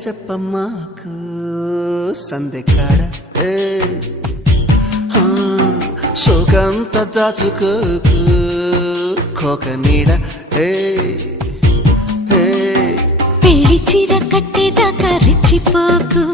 చెప్పమ్మాకు సందెకాడ శోకంత దాచుకోకు కోక నీడ పెళ్లి చీర కట్టేదాకా రెచ్చిపోకు